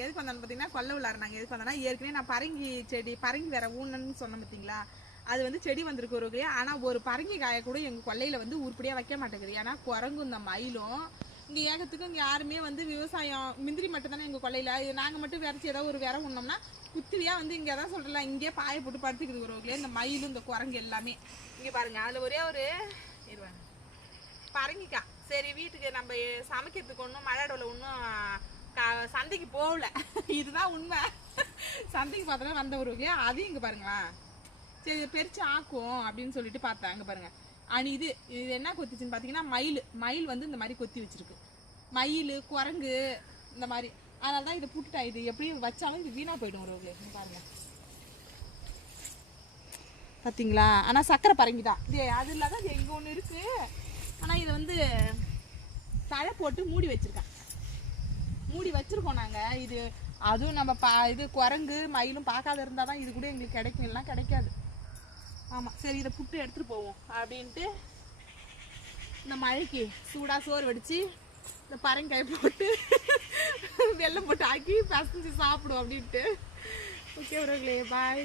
நாங்கள் எதுக்கு வந்தோம்னு பார்த்தீங்கன்னா கொல்லை உள்ளார நாங்கள் எதுக்கு வந்தோம்னா ஏற்கனவே நான் பரங்கி செடி பரங்கி வேற ஊனன்னு சொன்னேன் பார்த்தீங்களா, அது வந்து செடி வந்திருக்கு ஒரு. ஆனால் ஒரு பரங்கி காயை கூட எங்கள் கொல்லையில் வந்து உருப்படியாக வைக்க மாட்டேங்குது. ஏன்னா குரங்கும் இந்த மயிலும் இங்கே ஏகத்துக்கு இங்கே யாருமே வந்து விவசாயம் முந்திரி மட்டும் தானே எங்கள் கொல்லையில். நாங்கள் மட்டும் விரைச்சி ஏதாவது ஒரு விரை உண்ணோம்னா குத்திரியா வந்து இங்கே தான் சொல்கிறல இங்கேயே பாயை போட்டு படுத்துக்குது ஒரு. இந்த மயிலும் இந்த குரங்கு எல்லாமே இங்கே பாருங்கள். அதில் ஒரே ஒரு இருவாங்க பரங்கிக்கா. சரி வீட்டுக்கு நம்ம சமைக்கிறதுக்கு ஒன்றும் மழைடவில் ஒன்றும் சந்தைக்கு போகல, இதுதான் உண்மை. சந்தைக்கு பார்த்தா வந்த ஒரு அதையும் இங்கே பாருங்களா, சரி பெருச்சு ஆக்கும் அப்படின்னு சொல்லிட்டு பார்த்தேன். அங்கே பாருங்க இது என்ன கொத்திச்சுன்னு பார்த்தீங்கன்னா மயில் வந்து இந்த மாதிரி கொத்தி வச்சிருக்கு. மயில் குரங்கு இந்த மாதிரி, அதனால தான் இதை புட்டுட்டா. இது எப்படி வச்சாலும் இது வீணா போயிடும் ஒரு பாருங்க பார்த்தீங்களா. ஆனால் சக்கரை பரங்கி தான் இது, அது இல்லாத எங்கே ஒன்று இருக்கு. ஆனால் இது வந்து தழை போட்டு மூடி வச்சிருக்கோம் நாங்கள். இது அதுவும் நம்ம இது குரங்கு மயிலும் பார்க்காத இருந்தால் தான் இது கூட எங்களுக்கு கிடைக்கும், இல்லைனா கிடைக்காது. ஆமாம் சரி இதை புட்டு எடுத்துகிட்டு போவோம் அப்படின்ட்டு இந்த மழைக்கு சூடாக சோறு வடித்து இந்த பரங்காய் போட்டு வெல்லம் போட்டு ஆக்கி பசஞ்சு சாப்பிடுவோம் அப்படின்ட்டு. ஓகே உறவுகளே, பாய்.